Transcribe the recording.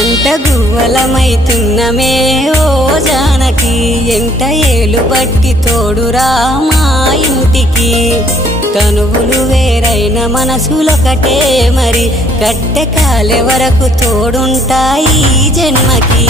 జంట గువ్వలమైతున్నమే ఓ జానకి ఎంట ఏలు బట్టి తోడురా మా ఇంటికి తనువులు వేరైన మనసులొకటే మరి కట్టె కాలే వరకు తోడుంటాయి జన్మకి